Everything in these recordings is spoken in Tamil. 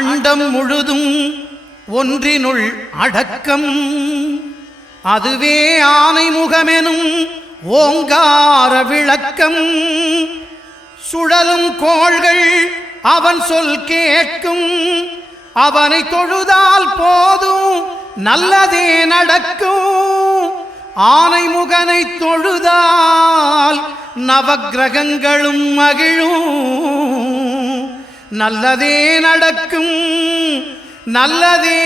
அண்டம் முழுதும் ஒன்றினுள் அடக்கம், அதுவே ஆனை முகமெனும் ஓங்கார விளக்கம். சுழலும் கோள்கள் அவன் சொல் கேட்கும், அவனை தொழுதால் போதும் நல்லதே நடக்கும். ஆனை முகனை தொழுதால் நவக்கிரகங்களும் மகிழும். நல்லதே நடக்கும், நல்லதே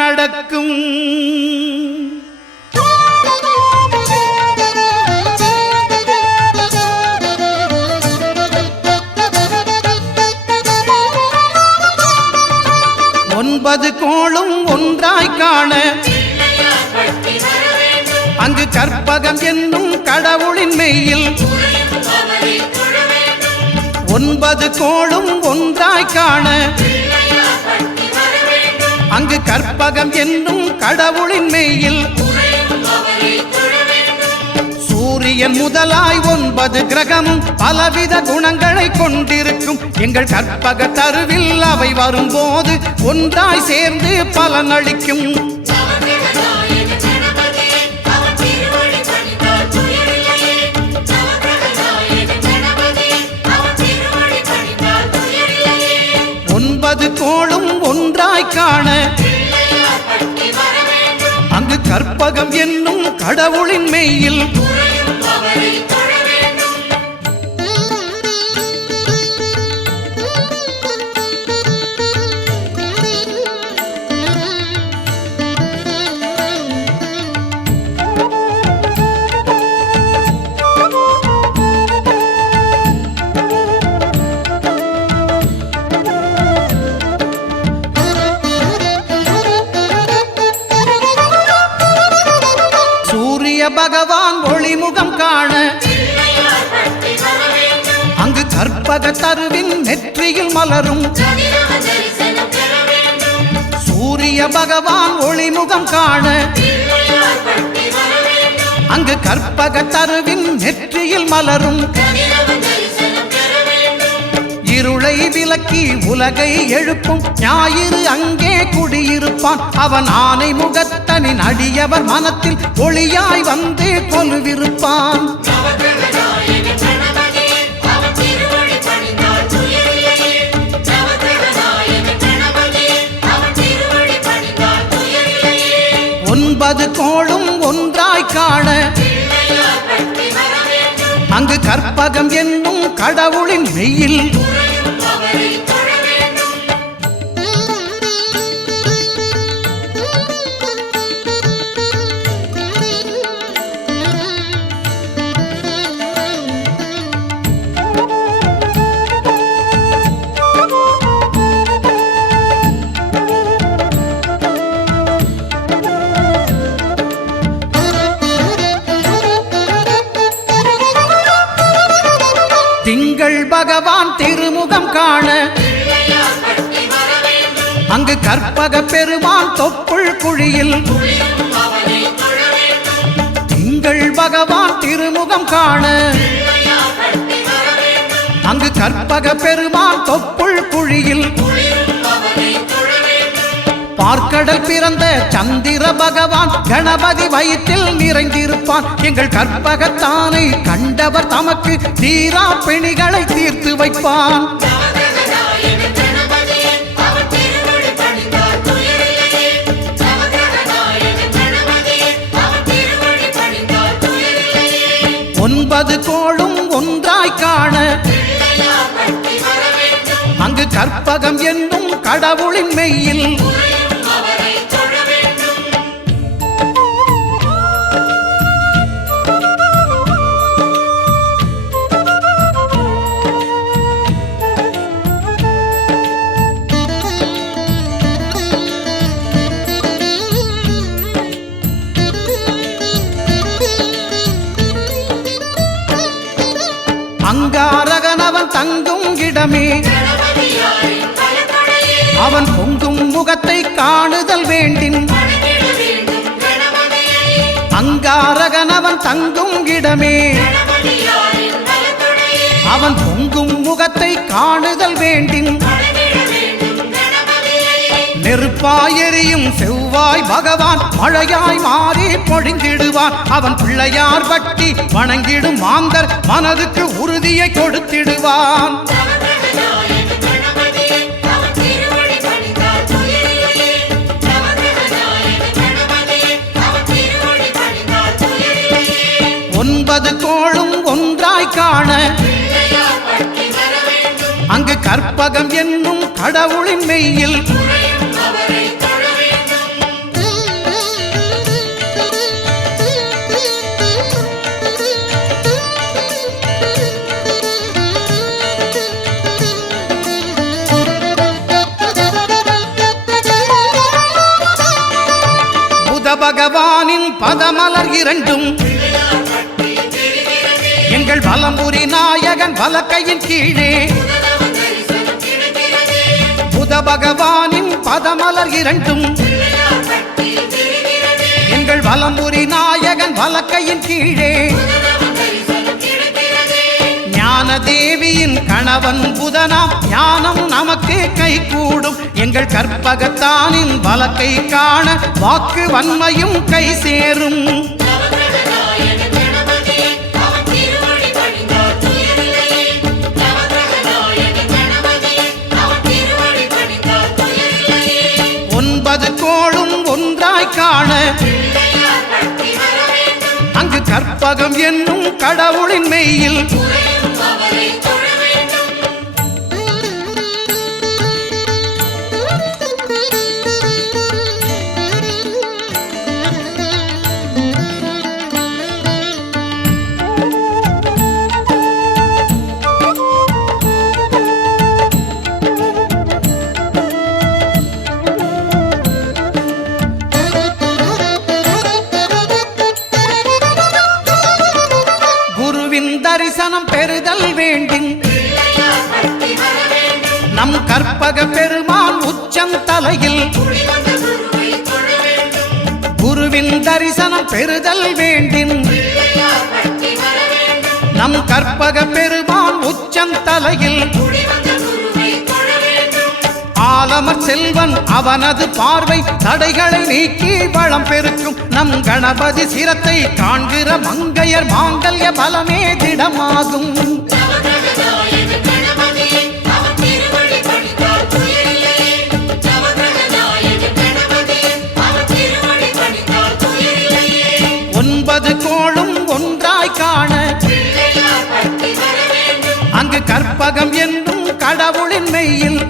நடக்கும். ஒன்பது கோளும் ஒன்றாய் காண அங்கு கற்பகம் என்னும் கடவுளின் மெய்யில். ஒன்பது கோளும் ஒன்றாய் காண அங்கு கற்பகம் என்னும் கடவுளின் மெய்யில். சூரியன் முதலாய் 9 கிரகமும் பலவித குணங்களை கொண்டிருக்கும். எங்கள் கற்பக தருவில் அவை வரும்போது ஒன்றாய் சேர்ந்து பலனளிக்கும். ஒன்பது கோளும் ஒன்றாய் காண அங்கு கற்பகம் என்னும் கடவுளின் மெய்யில். பகவான் ஒளிமுகம் காண அங்கு கற்பக தருவின் நெற்றியில் மலரும். சூரிய பகவான் ஒளிமுகம் காண அங்கு கற்பக தருவின் நெற்றியில் மலரும். இருளை விலக்கி உலகை எழுப்பும் ஞாயிறு அங்கே குடியிருப்பான். அவன் ஆனை முகத்தனின் அடியவர் மனத்தில் ஒளியாய் வந்து கொலுவிருப்பான். ஒன்பது கோளும் ஒன்றாய் காண அங்கு கற்பகம் என்னும் கடவுளின் மெய்யில். திங்கள் பகவான் திருமுகம் காண அங்கு கற்பக பெருமான் தொப்புள் குழியில். திங்கள் பகவான் திருமுகம் காண அங்கு கற்பக பெருமான் தொப்புள் குழியில். பார்க்கடல் பிறந்த சந்திர பகவான் கணபதி வயிற்றில் நிறைந்திருப்பான். எங்கள் கற்பகத்தானை கண்டவர் தமக்கு தீரா பிணிகளை தீர்த்து வைப்பான். ஒன்பது கோளும் ஒன்றாய் காண அங்கு கற்பகம் என்னும் கடவுளின் மெய்யில். அங்காரகனவன் தங்கும் இடமே அவன் பொங்கும் முகத்தை காணுதல் வேண்டின். அங்காரகனவன் தங்கும் இடமே அவன் பொங்கும் முகத்தை காணுதல் வேண்டின். நெருப்பாயெறியும் செவ்வாய் பகவான் மழையாய் மாறி பொழிந்திடுவான். அவன் பிள்ளையார் பட்டி வணங்கிடும் மாந்தர் மனதுக்கு உறுதியை கொடுத்திடுவான். ஒன்பது கோளும் ஒன்றாய் காண அங்கு கற்பகம் என்னும் கடவுளின் மெய்யில் புத பகவானின் பதமலர் இரண்டும் எங்கள் வலம்புரி நாயகன் வலக்கையின் கீழே. புத பகவானின் பதமலர் இரண்டும் எங்கள் வலம்புரி நாயகன் வலக்கையின் கீழே. ஞான தேவியின் கணவன் புதனாம் ஞானம் நமக்கு கை கூடும். எங்கள் கற்பகத்தானின் வலக்கை காண வாக்கு வன்மையும் கை சேரும். ஒன்பது கோளும் ஒன்றாய் காண அங்கு கற்பகம் என்னும் கடவுளின் மெய்யில் தரிசனம் பெறுதல் வேண்டும். நம் கற்பக பெருமான் உச்சந்தலையில் குருவின் தரிசனம் பெறுதல் வேண்டும். நம் கற்பக பெருமான் உச்சந்தலையில் ஆலமர் செல்வன் அவனது பார்வை தடைகளை நீக்கி வளம் பெருக்கும். நம் கணபதி சிரத்தை காண்கிற மங்கையர் மாங்கல்ய பலமே திடமாகும். ஒன்பது கோளும் ஒன்றாய் காண அங்கு கற்பகம் என்னும் கடவுளின் மெய்யில்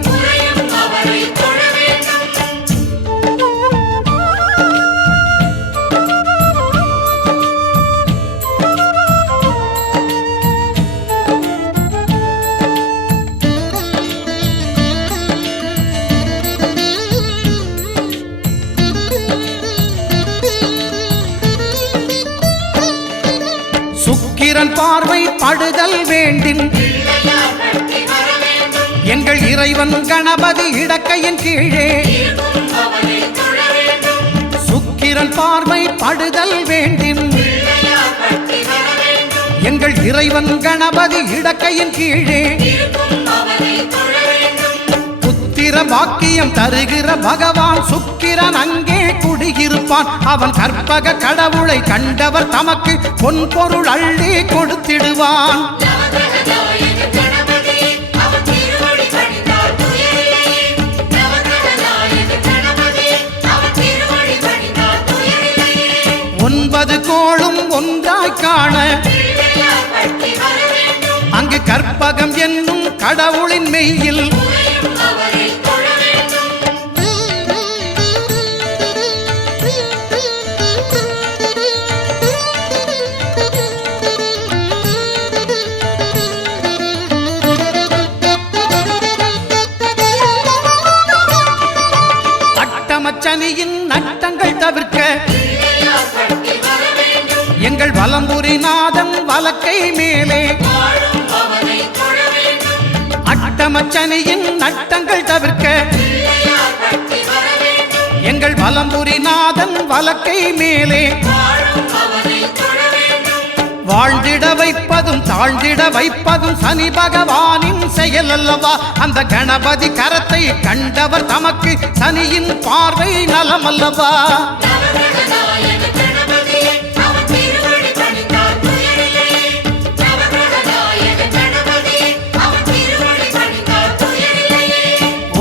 சுக்கிரன் பார்வை படுதல் வேண்டும். எங்கள் இறைவன் கணபதி இடக்கையின் கீழே சுக்கிரன் பார்வை படுதல் வேண்டும். எங்கள் இறைவன் கணபதி இடக்கையின் கீழே புத்திர பாக்கியம் தருகிற பகவான் சுக்கிரன் அங்கே குடியிருப்பான். அவன் கற்பக கடவுளை கண்டவர் தமக்கு பொன் பொருள் அள்ளி கொடுத்திடுவான். ஒன்பது கோளும் ஒன்றாய் காண அங்கு கற்பகம் என்னும் கடவுளின் மெய்யில் அட்டமச்சனியின் நட்டங்கள் தவிர்க்க எங்கள் வலம்புரி நாதம் வலக்கை மேலே அட்டமச்சனியின் நட்டங்கள் தவிர்க்க எங்கள் வலம்புரி நாதன் வலக்கை மேலே வாழ்ந்திட வைப்பதும் தாழ்ந்திட வைப்பதும் சனி பகவானின் செயல் அல்லவா? அந்த கணபதி கரத்தை கண்டவர் தமக்கு சனியின் பார்வை நலம் அல்லவா?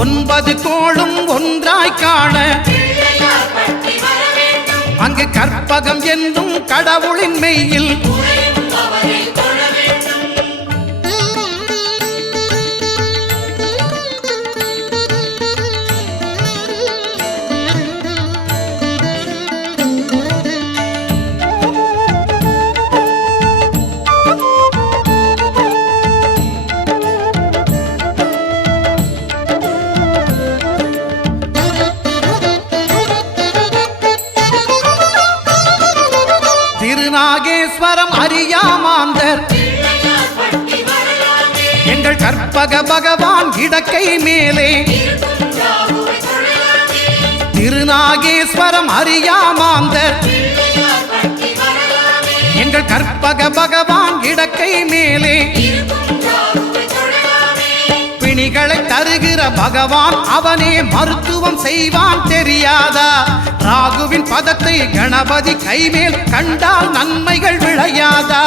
ஒன்பது கோளும் ஒன்றாய் காண அங்கு கற்பகம் என்னும் கடவுளின் மெய்யில் திருநாகேஸ்வரம் அறியாமாந்தர் எங்கள் கற்பக பகவான் இடக்கை மேலே திருநாகேஸ்வரம் அறியாமாந்தர் எங்கள் கற்பக பகவான் இடக்கை மேலே பிணிகளை தருகிற பகவான் அவனே மருத்துவம் செய்வான் தெரியாதா? ராகுவின் பதத்தை கணபதி கைமேல் கண்டால் நன்மைகள் விளையாதா?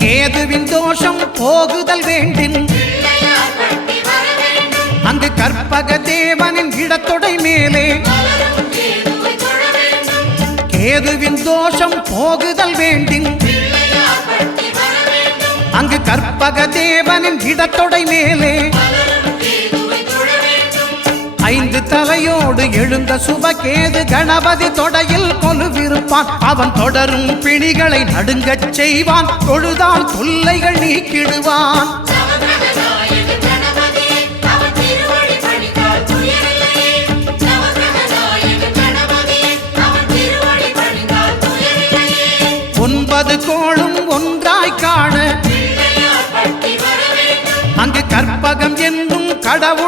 கேதுவின் தோஷம் போகுதல் வேண்டின் அங்கு கற்பக தேவனின் இடத்தொடை மேலே கேதுவின் தோஷம் போகுதல் வேண்டின் அங்கு கற்பக தேவனின் இடத்தொடை மேலே ஐந்து தலையோடு எழுந்த சுபகேது கணபதி தொடையில் கொலுவிருப்பான். அவன் தொடரும் பிணிகளை நடுங்கச் செய்வான். தொழுதால் தொல்லைகள் நீக்கிடுவான். ஒன்பது கோளும் ஒன்றாய் காண அங்கு கற்பகம் என்னும் கடவுள்